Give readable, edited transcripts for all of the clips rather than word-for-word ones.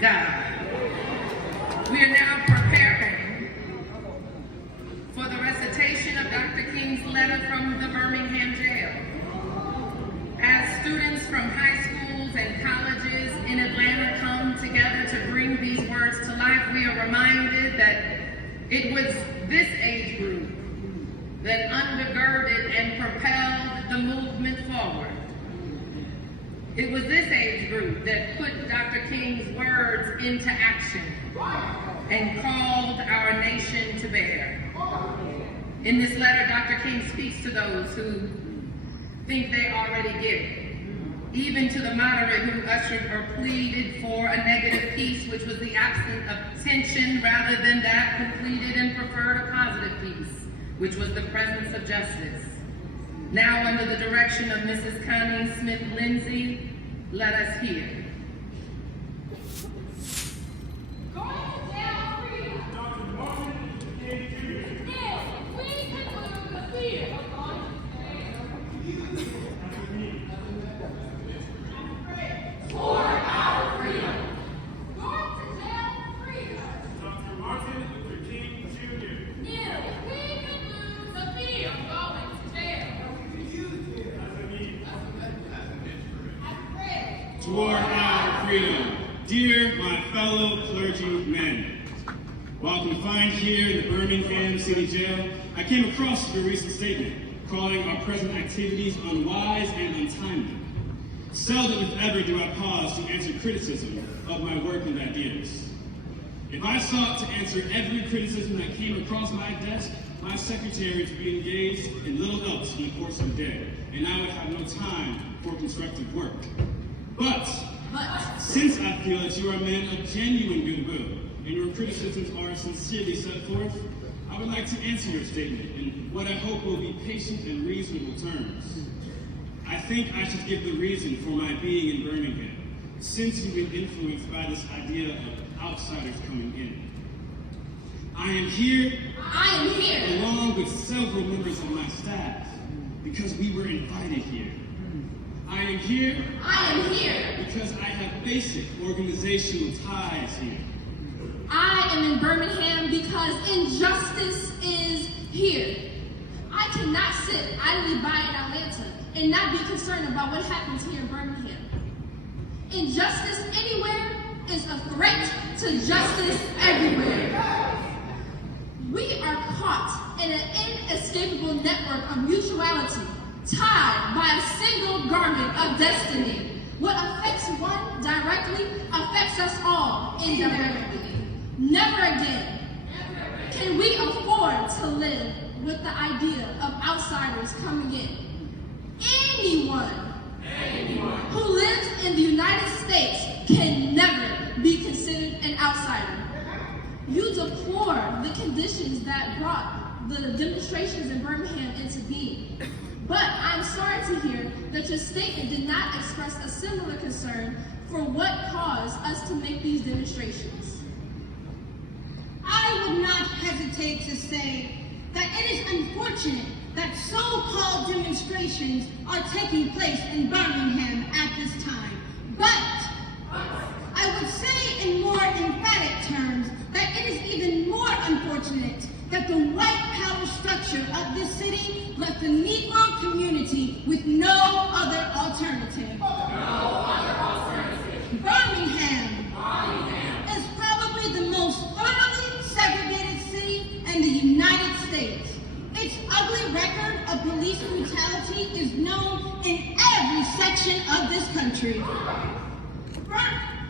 God. We are now preparing for the recitation of Dr. King's letter from the Birmingham jail. As students from high schools and colleges in Atlanta come together to bring these words to life, we are reminded that it was this age group that undergirded and propelled the movement forward. It was this age group that put Dr. King's words into action and called our nation to bear. In this letter, Dr. King speaks to those who think they already get it, even to the moderate who ushered or pleaded for a negative peace, which was the absence of tension rather than that who pleaded and preferred a positive peace, which was the presence of justice. Now, under the direction of Mrs. Connie Smith-Lindsey, let us hear. For our freedom. Dear my fellow clergymen, while confined here in the Birmingham City Jail, I came across your recent statement calling our present activities unwise and untimely. Seldom, if ever, do I pause to answer criticism of my work and ideas. If I sought to answer every criticism that came across my desk, my secretary would be engaged in little else in the course of the day, and I would have no time for constructive work. But since I feel that you are men of genuine goodwill and your criticisms are sincerely set forth, I would like to answer your statement in what I hope will be patient and reasonable terms. I think I should give the reason for my being in Birmingham, since you've been influenced by this idea of outsiders coming in. I am here along with several members of my staff because we were invited here. I am here because I have basic organizational ties here. I am in Birmingham because injustice is here. I cannot sit idly by in Atlanta and not be concerned about what happens here in Birmingham. Injustice anywhere is a threat to justice everywhere. We are caught in an inescapable network of mutuality, tied by a single garment of destiny. What affects one directly affects us all indirectly. Never again can we afford to live with the idea of outsiders coming in. Anyone who lives in the United States can never be considered an outsider. You deplore the conditions that brought the demonstrations in Birmingham into being. But I'm sorry to hear that your statement did not express a similar concern for what caused us to make these demonstrations. I would not hesitate to say that it is unfortunate that so-called demonstrations are taking place in Birmingham at this time. But I would say in more emphatic terms that it is even more unfortunate that the white power structure of this city left the Negro community with no other alternative. Birmingham is probably the most thoroughly segregated city in the United States. Its ugly record of police brutality is known in every section of this country.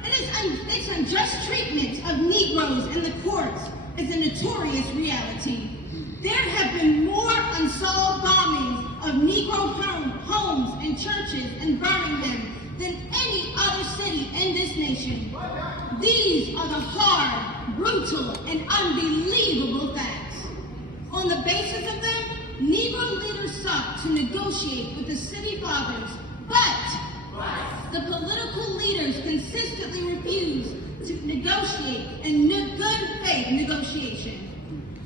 Its unjust treatment of Negroes in the courts is a notorious reality. There have been more unsolved bombings of Negro homes and churches in Birmingham than any other city in this nation. These are the hard, brutal, and unbelievable facts. On the basis of them, Negro leaders sought to negotiate with the city fathers, but the political leaders consistently refused to negotiate in good faith negotiation.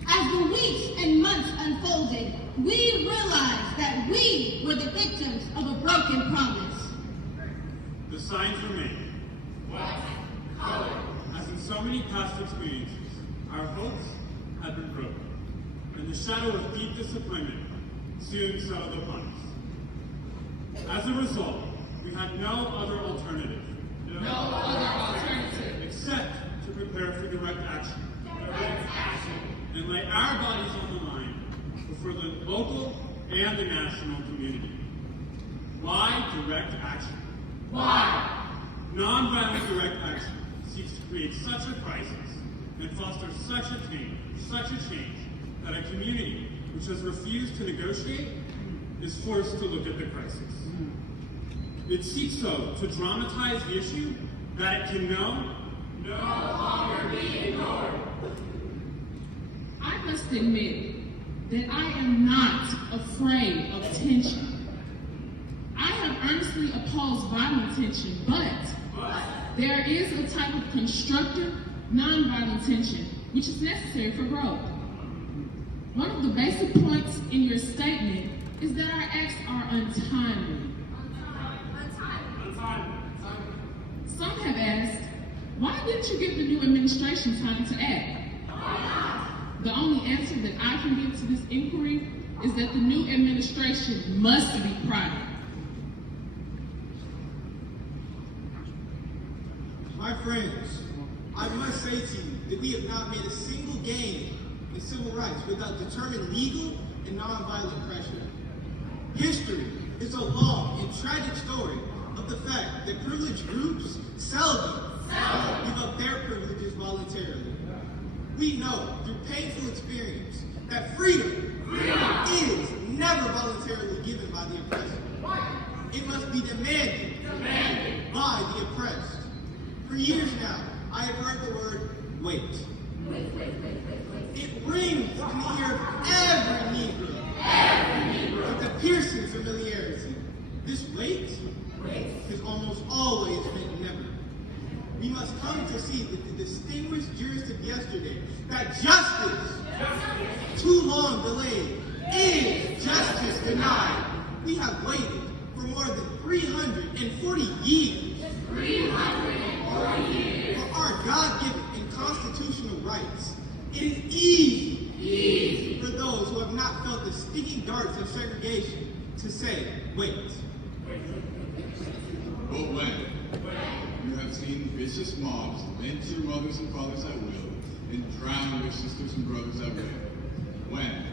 As the weeks and months unfolded, we realized that we were the victims of a broken promise. The signs remain. As in so many past experiences, our hopes have been broken, and the shadow of deep disappointment soon settled upon us. As a result, we had no other alternative. Except to prepare for direct action. And lay our bodies on the line before the local and the national community. Why direct action? Why? Nonviolent direct action seeks to create such a crisis and foster such a change that a community which has refused to negotiate is forced to look at the crisis. It seeks so to dramatize the issue that it can no longer be ignored. I must admit that I am not afraid of tension. I have earnestly opposed violent tension, but there is a type of constructive, nonviolent tension which is necessary for growth. One of the basic points in your statement is that our acts are untimely. Some have asked, why didn't you give the new administration time to act? The only answer that I can give to this inquiry is that the new administration must be private. My friends, I must say to you that we have not made a single gain in civil rights without determined legal and nonviolent pressure. History is a long and tragic story of the fact that privileged groups seldom give up their privileges voluntarily. We know through painful experience that freedom is never voluntarily given by the oppressor. It must be demanded by the oppressed. For years now, I have heard the word wait. It rings in the ear of every Negro with a piercing familiarity. This wait has almost always meant never. We must come to see that the distinguished jurist of yesterday, that justice too long delayed is justice denied. We have waited for more than 340 years. For our God-given and constitutional rights. It is easy for those who have not felt the stinging darts of segregation to say, wait. But when you have seen vicious mobs lynch your mothers and fathers at will and drown your sisters and brothers at will, when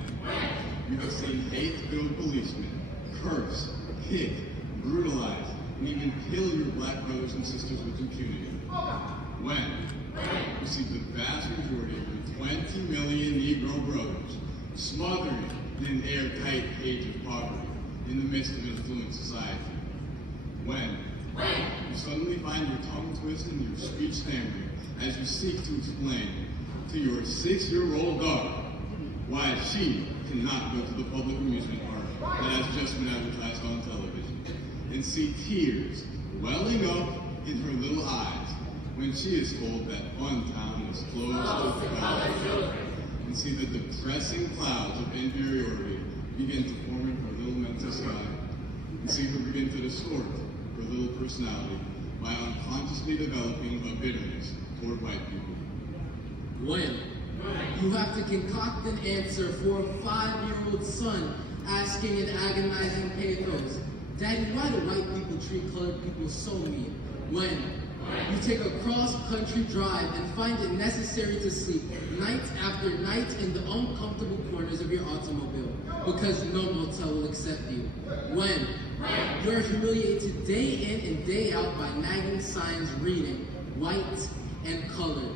you have seen hate-filled policemen curse, kick, brutalize, and even kill your black brothers and sisters with impunity, when you see the vast majority of your 20 million Negro brothers smothering in an airtight cage of poverty in the midst of an affluent society, when you suddenly find your tongue twisting, your speech stammering, as you seek to explain to your 6-year-old daughter why she cannot go to the public amusement park that has just been advertised on television, and see tears welling up in her little eyes when she is told that Fun Town is closed to college children, and see the depressing clouds of inferiority begin to form in her little mental sky, and see her begin to distort her little personality by unconsciously developing a bitterness toward white people. When you have to concoct an answer for a 5-year-old son asking in agonizing pathos, Daddy, why do white people treat colored people so mean? When you take a cross-country drive and find it necessary to sleep night after night in the uncomfortable corners of your automobile because no motel will accept you. When you're humiliated day in and day out by nagging signs reading white and colored.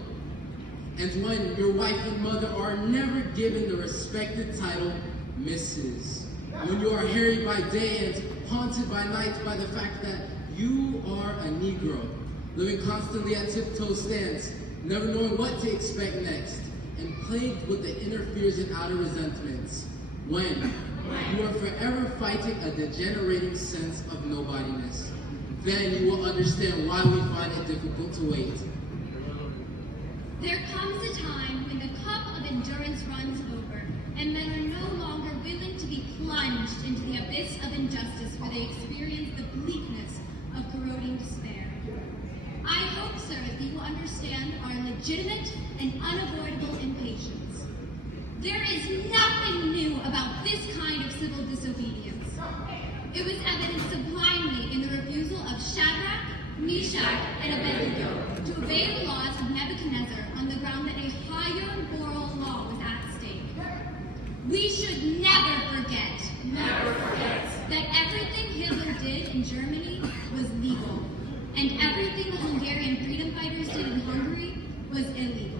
And when your wife and mother are never given the respected title Mrs. When you are harried by day and haunted by night by the fact that you are a Negro, living constantly at tiptoe stance, never knowing what to expect next, and plagued with the inner fears and outer resentments. When you are forever fighting a degenerating sense of nobodiness, then you will understand why we find it difficult to wait. There comes a time when the cup of endurance runs over, and men are no longer willing to be plunged into the abyss of injustice where they experience the bleakness of corroding despair. I hope, sir, people understand our legitimate and unavoidable impatience. There is nothing new about this kind of civil disobedience. It was evident sublimely in the refusal of Shadrach, Meshach, and Abednego to obey the laws of Nebuchadnezzar on the ground that a higher moral law was at stake. We should never forget that everything Hitler did in Germany was legal, and everything the Hungarian freedom fighters did in Hungary was illegal.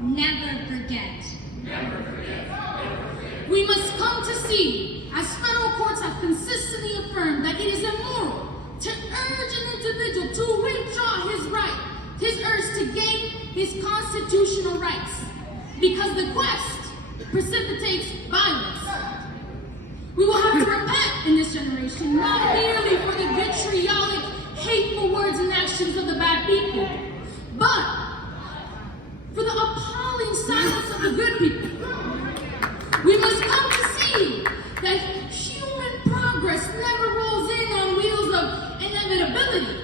Never forget. We must come to see, as federal courts have consistently affirmed, that it is immoral to urge an individual to withdraw his urge to gain his constitutional rights, because the quest precipitates violence. We will have to repent in this generation, not merely for the vitriolic, hateful words and actions of the bad people, but for the appalling silence of the good people. We must come to see that human progress never rolls in on wheels of inevitability.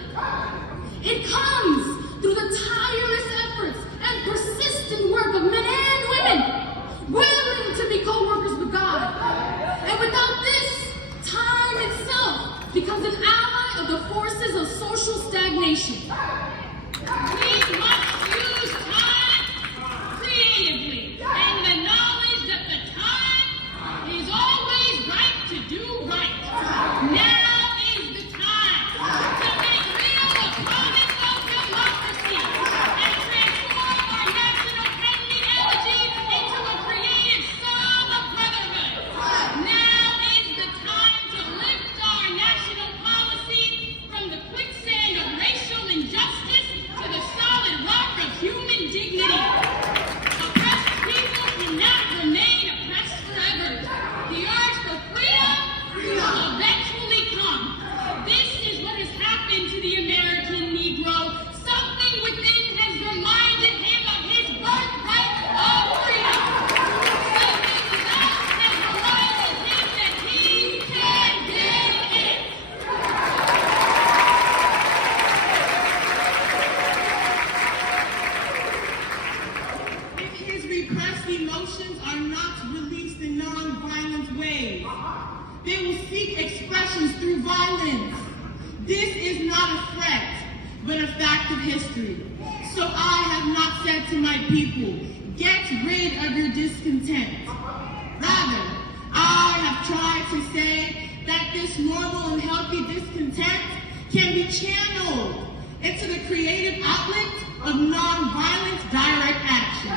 It comes through the tireless efforts and persistent work of men and women willing to be co-workers with God. And without this, time itself becomes an ally of the forces of social stagnation. We must use time creatively, and the knowledge that the time is always right to do right. Now is the time to make real the promise of democracy and transform our national friendly elegy into a creative song of brotherhood. Now is the time to lift our national policy from the quicksand of racial injustice to the solid rock of human dignity. Oppressed people cannot remain oppressed forever. The urge for freedom will eventually come. This is what has happened to the American Negro. Something within has reminded him of his birthright of freedom. Something without has reminded him that he can get it. If his repressed emotions are not released in non-violent ways, they will seek expressions through violence. This is not a threat, but a fact of history. So I have not said to my people, get rid of your discontent. Rather, I have tried to say that this normal and healthy discontent can be channeled into the creative outlet of non-violent direct action.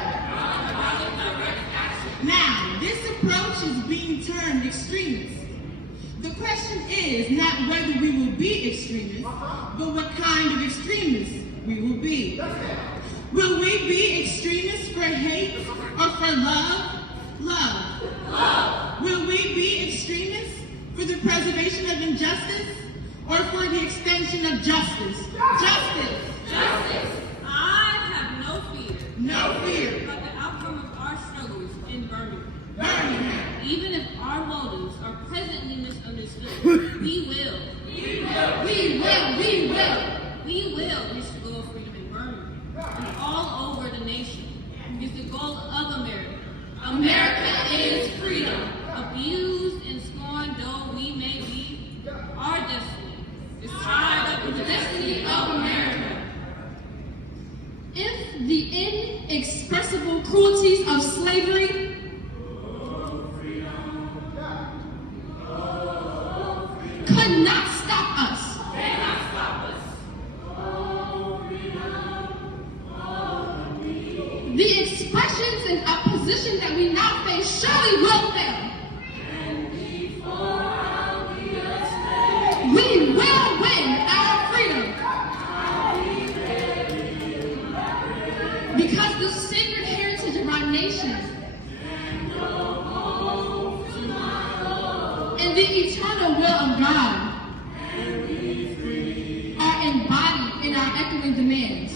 Now, this approach is being termed extremist. The question is not whether we will be extremists, but what kind of extremists we will be. Will we be extremists for hate or for love? Love. Will we be extremists for the preservation of injustice or for the extension of justice? Justice. I have no fear. No fear. About the outcome of our struggles in Birmingham. Birmingham. Even if our motives are presently misunderstood, we will restore freedom in Birmingham and all over the nation. It's the goal of America. America is freedom. Abused and scorned though we may be, our destiny is tied up with the destiny of America. If the inexpressible cruelties of slavery could not stop us, the expressions and opposition that we now face surely will fail. We will win our freedom. Because the sacred heritage of our nation and the eternal will of God are embodied in our echoing demands.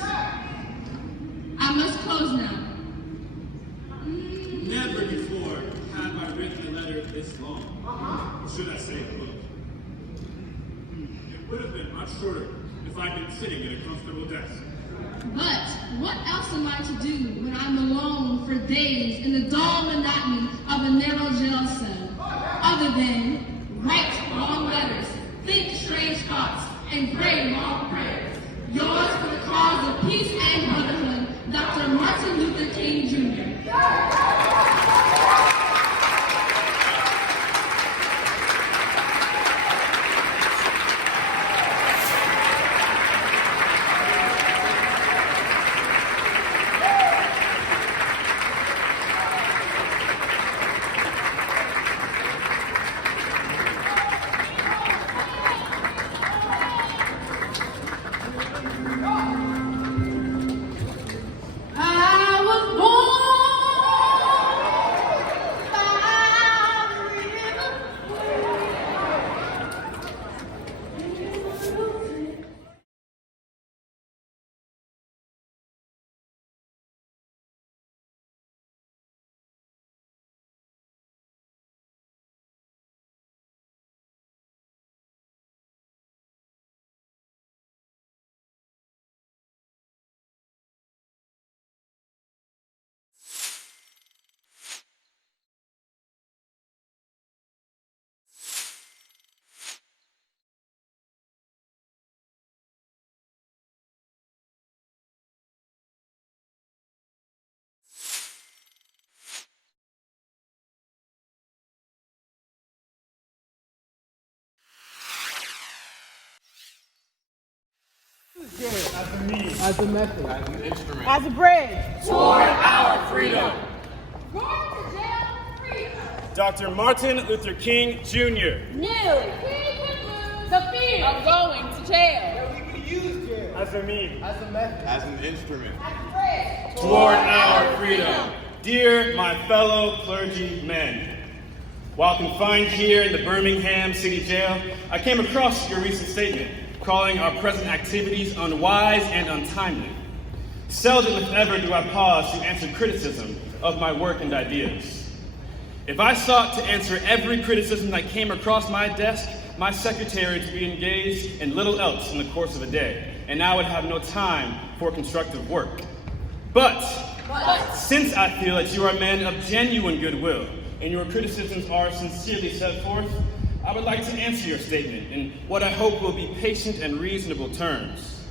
I must close now. Never before have I written a letter this long. Or should I say book? It would have been much shorter if I'd been sitting at a comfortable desk. But what else am I to do when I'm alone for days in the dull monotony of a narrow jail cell, other than write long letters, think strange thoughts, and pray long prayers? Yours for the cause of peace and brotherhood, Dr. Martin Luther King Jr. I was born by the river. As a method. As an instrument. As a bridge. Toward our freedom. Going to jail free. Dr. Martin Luther King Jr. New. He would lose the fear of going to jail. As a means. As a method. As an instrument. Toward our freedom. Dear my fellow clergymen, while confined here in the Birmingham City Jail, I came across your recent statement calling our present activities unwise and untimely. Seldom, if ever, do I pause to answer criticism of my work and ideas. If I sought to answer every criticism that came across my desk, my secretary would be engaged in little else in the course of a day, and I would have no time for constructive work. But since I feel that you are men of genuine goodwill, and your criticisms are sincerely set forth, I would like to answer your statement in what I hope will be patient and reasonable terms.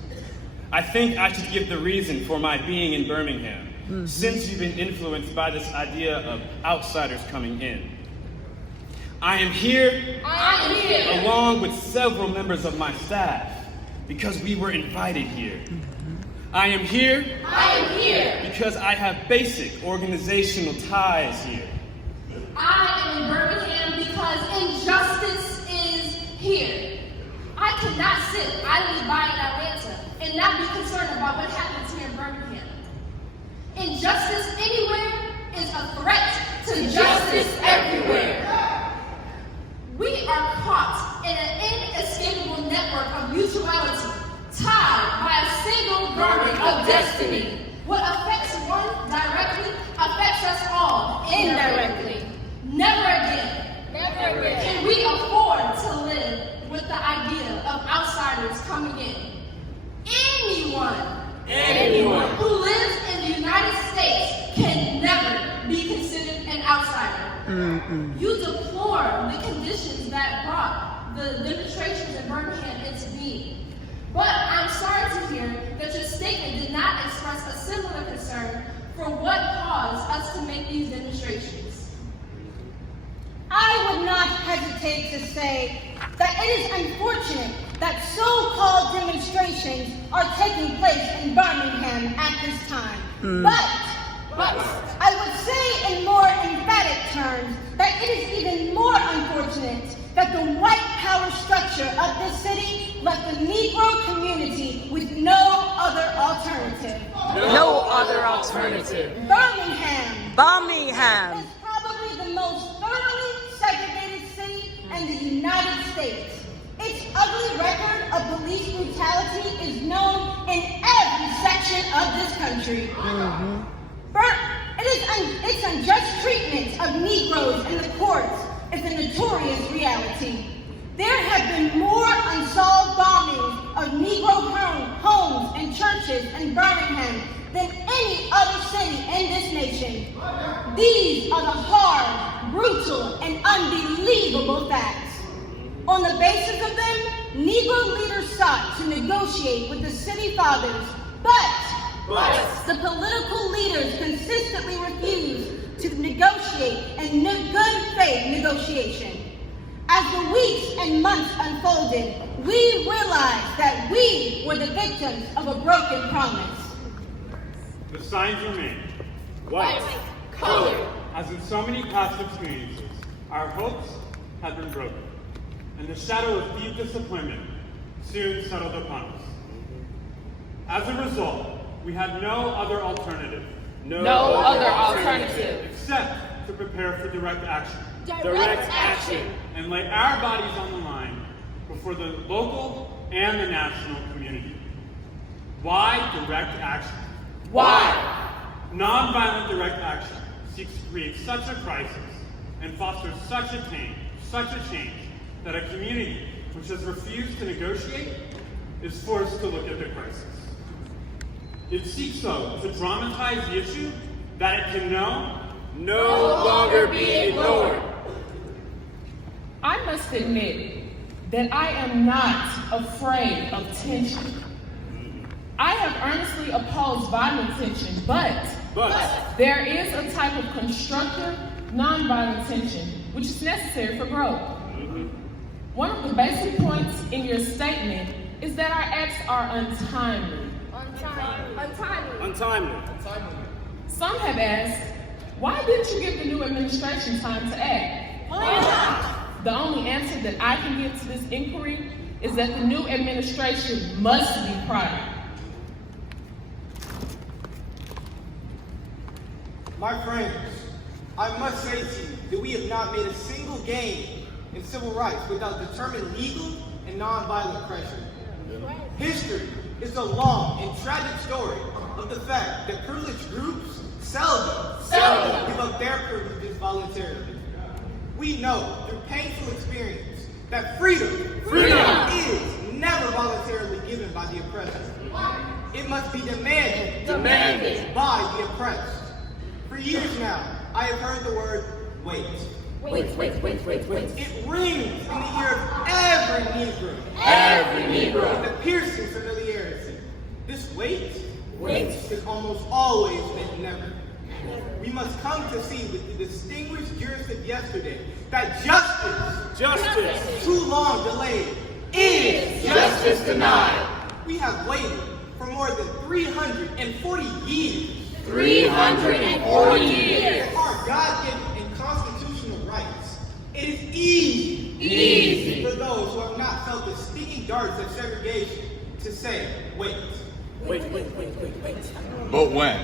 I think I should give the reason for my being in Birmingham, since you've been influenced by this idea of outsiders coming in. I am here along with several members of my staff because we were invited here. I am here because I have basic organizational ties here. I am in Birmingham because injustice is here. I cannot sit idly by in Atlanta and not be concerned about what happens here in Birmingham. Injustice anywhere is a threat to justice everywhere. We are caught in an inescapable network of mutuality, tied by a single garment of destiny. What affects one directly affects us all indirectly. Never again can we afford to live with the idea of outsiders coming in. Anyone who lives in the United States can never be considered an outsider. You deplore the conditions that brought the demonstrations in Birmingham into being. But I'm sorry to hear that your statement did not express a similar concern for what caused us to make these demonstrations. I would not hesitate to say that it is unfortunate that so-called demonstrations are taking place in Birmingham at this time. But I would say in more emphatic terms that it is even more unfortunate that the white power structure of this city left the Negro community with no other alternative. Birmingham. Is probably the most thoroughly segregated city in the United States. Its ugly record of police brutality is known in every section of this country. Its unjust treatment of Negroes in the courts is a notorious reality. There have been more unsolved bombings of Negro homes and churches in Birmingham than any other city in this nation. These are the hard, brutal, and unbelievable facts. On the basis of them, Negro leaders sought to negotiate with the city fathers, but the political leaders consistently refused to negotiate in good faith negotiation. As the weeks and months unfolded, we realized that we were the victims of a broken promise. The signs remain. White, colored. As in so many past experiences, our hopes had been broken, and the shadow of deep disappointment soon settled upon us. As a result, we had no other alternative. Except to prepare for direct action. Direct action. And lay our bodies on the line before the local and the national community. Why direct action? Why? Nonviolent direct action seeks to create such a crisis and foster such a change that a community which has refused to negotiate is forced to look at the crisis. It seeks, though, to dramatize the issue that it can no longer be ignored. I must admit that I am not afraid of tension. I have earnestly opposed violent tension, but there is a type of constructive, nonviolent tension which is necessary for growth. One of the basic points in your statement is that our acts are untimely. Untimely. Some have asked, why didn't you give the new administration time to act? The only answer that I can give to this inquiry is that the new administration must be prior. My friends, I must say to you that we have not made a single gain in civil rights without determined legal and nonviolent pressure. History is a long and tragic story of the fact that privileged groups seldom give up their privileges voluntarily. We know through painful experience that freedom is never voluntarily given by the oppressor. It must be demanded by the oppressed. For years now, I have heard the word wait. It rings in the ear of every Negro. With a piercing familiarity. This wait is almost always meant never. We must come to see with the distinguished jurist of yesterday that justice too long delayed is justice denied. We have waited for more than 340 years. 340 years. Our God-given and constitutional rights. It is easy for those who have not felt the stinging darts of segregation to say, wait. But when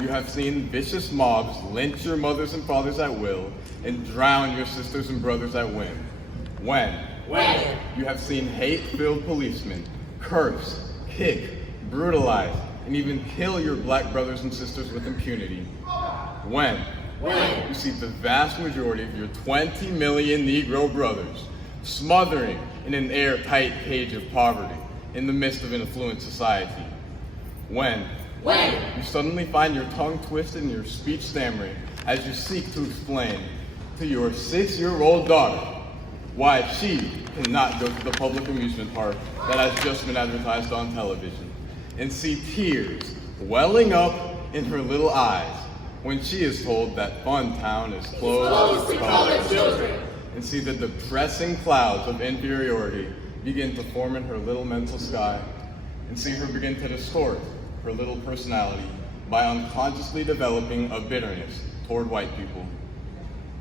you have seen vicious mobs lynch your mothers and fathers at will and drown your sisters and brothers at whim, when you have seen hate-filled policemen curse, kick, brutalize, and even kill your black brothers and sisters with impunity, when you see the vast majority of your 20 million Negro brothers smothering in an airtight cage of poverty in the midst of an affluent society, when you suddenly find your tongue twisted and your speech stammering as you seek to explain to your 6-year-old daughter why she cannot go to the public amusement park that has just been advertised on television, and see tears welling up in her little eyes when she is told that Fun Town is closed to colored children, and see the depressing clouds of inferiority begin to form in her little mental sky, and see her begin to distort her little personality by unconsciously developing a bitterness toward white people.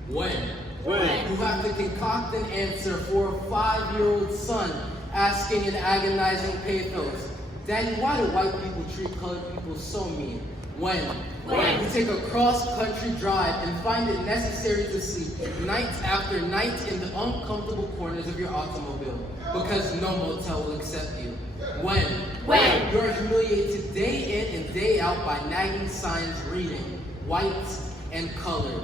When you have to concoct an answer for a 5-year-old son asking in agonizing pathos, Daddy, why do white people treat colored people so mean? When you take a cross-country drive and find it necessary to sleep night after night in the uncomfortable corners of your automobile because no motel will accept you. When you're humiliated day in and day out by nagging signs reading white and colored.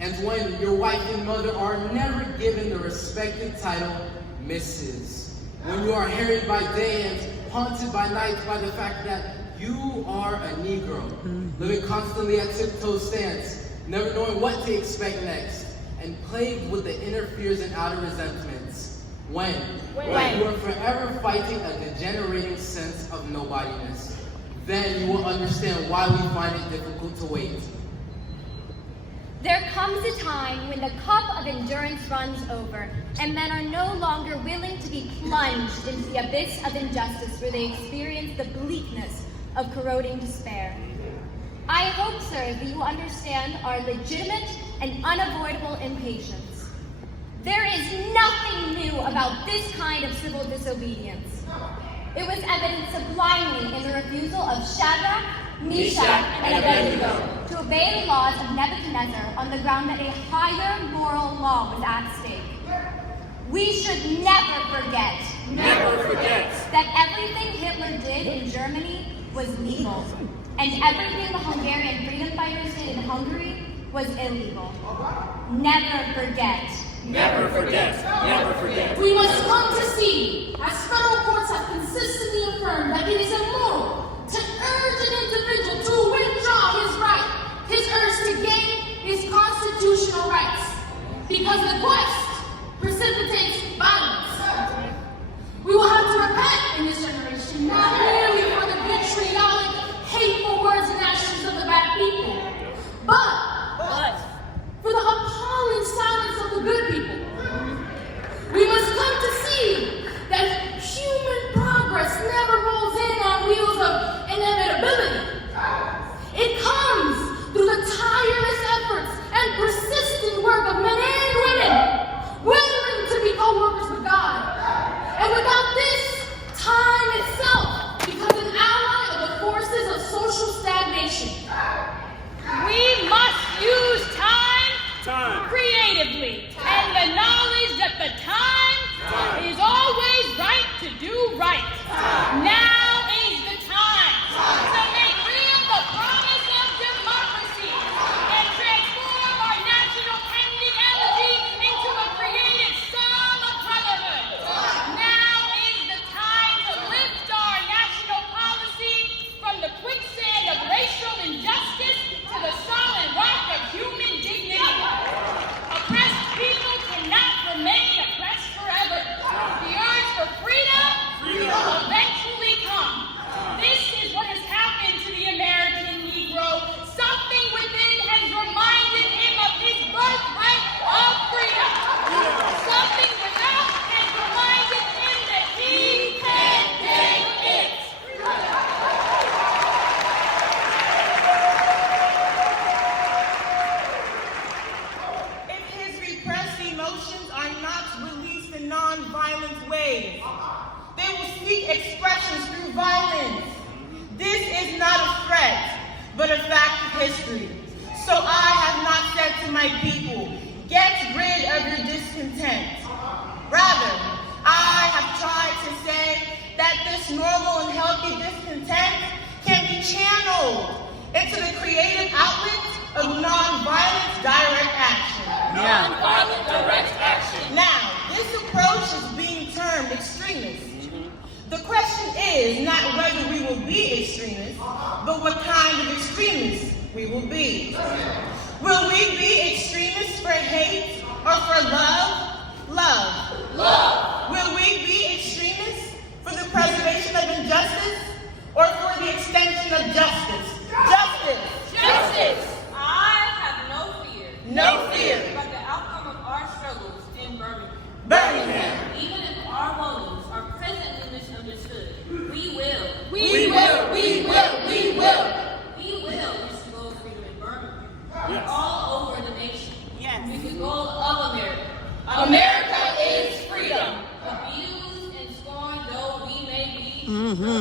And when your wife and mother are never given the respected title Mrs. When you are harried by day ends haunted by night by the fact that you are a Negro, living constantly at tiptoe stance, never knowing what to expect next, and plagued with the inner fears and outer resentments. When you are forever fighting a degenerating sense of nobodiness, then you will understand why we find it difficult to wait. There comes a time when the cup of endurance runs over, and men are no longer willing to be plunged into the abyss of injustice where they experience the bleakness of corroding despair. I hope, sir, that you understand our legitimate and unavoidable impatience. There is nothing new about this kind of civil disobedience. It was evident sublimely in the refusal of Shadrach, Meshach, and Abednego to obey the laws of Nebuchadnezzar on the ground that a higher moral law was at stake. We should never forget that everything Hitler did in Germany was legal, and everything the Hungarian freedom fighters did in Hungary was illegal. Never forget. Never forget. Never forget. We must come to see, as federal courts have consistently affirmed, that it is immoral to urge an individual to withdraw his urge to gain his constitutional rights, because the quest precipitates violence. We will have to repent in this generation, not merely for the vitriolic, hateful words and actions of the bad people, but for the appalling silence of the good people. We must come to see that human progress never rolls in on wheels of inevitability. It comes through the tireless efforts and persistent work of men and women willing to be co-workers with God. And without this, time itself becomes an ally of the forces of social stagnation. We must use time creatively, and the knowledge that the time is always right to do right. Now is the time to make real the promise of democracy and transform our national genealogy into a creative song of brotherhood. Now is the time to lift our national policy from the quicksand of racial injustice to the solid rock of human dignity. Oppressed people cannot remain oppressed forever. The urge for freedom will eventually come. This is what has happened to the American Negro. Something within has reminded him of his birthright of freedom. Something without has reminded him that he can gain it. If his repressed emotions are not released in non-violent ways, they will seek expressions through violence. This is not a threat, but a fact of history. So I have not said to my people, get rid of your discontent. Rather, I have tried to say that this normal and healthy discontent can be channeled into the creative outlet of nonviolent direct action. Nonviolent direct action. Now, this approach is being termed extremist. The question is not whether we will be extremists, but what kind of extremists we will be. Will we be extremists for hate or for love? Love. Love. Will we be extremists for the preservation of injustice or for the extension of justice? Justice. Justice. I have no fear. No fear. But the outcome of our struggles in Birmingham. Birmingham. Even if our motives are presently misunderstood, we will. We will. We will. We will. We will restore freedom in Birmingham. Yes. All over the nation. Yes. With the goal of America. America is freedom. Abused and scorned though we may be,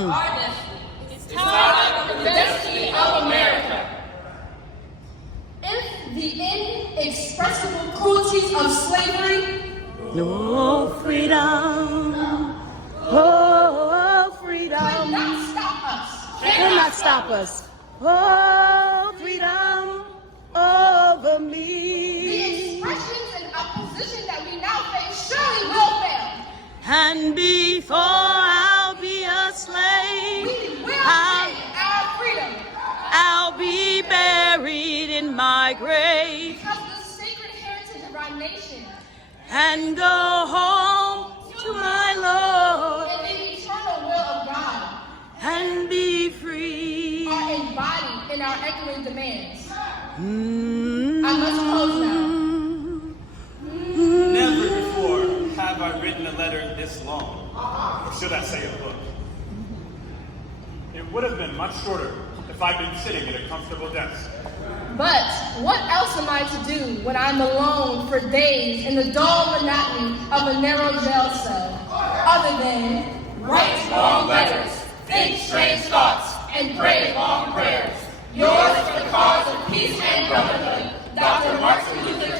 our destiny. It's time for the destiny of America. If the inexpressible cruelties of slavery, no freedom, oh freedom, cannot stop us, cannot stop us, oh freedom over me. The expressions and opposition that we now face surely will fail. And before I'll be a slave, my grave. Because of the sacred heritage of our nation. And go home to my Lord. And the eternal will of God. And be free. Are embodied in our echoing demands. I must close now. Never before have I written a letter this long, or should I say a book. It would have been much shorter if I'd been sitting at a comfortable desk. But what else am I to do when I'm alone for days in the dull monotony of a narrow jail cell, other than Write long letters, think strange thoughts, and pray long prayers. Yours for the cause of peace and brotherhood, Dr. Martin Luther